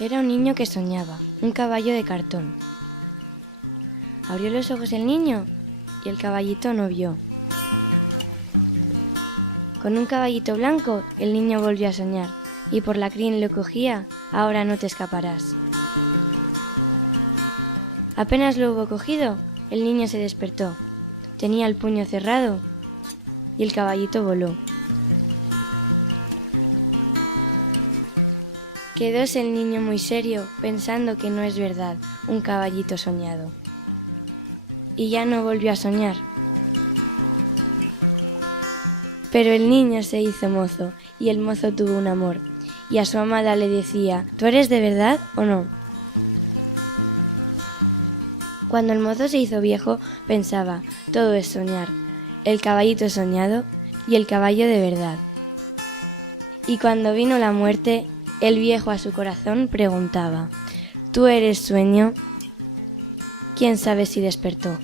Era un niño que soñaba, un caballo de cartón. Abrió los ojos el niño y el caballito no vio. Con un caballito blanco el niño volvió a soñar y por la crin lo cogía, ahora no te escaparás. Apenas lo hubo cogido, el niño se despertó. Tenía el puño cerrado y el caballito voló. Quedóse el niño muy serio, pensando que no es verdad, un caballito soñado. Y ya no volvió a soñar. Pero el niño se hizo mozo, y el mozo tuvo un amor, y a su amada le decía: ¿tú eres de verdad o no? Cuando el mozo se hizo viejo, pensaba: todo es soñar, el caballito soñado y el caballo de verdad. Y cuando vino la muerte, el viejo a su corazón preguntaba: ¿tú eres sueño? ¿Quién sabe si despertó?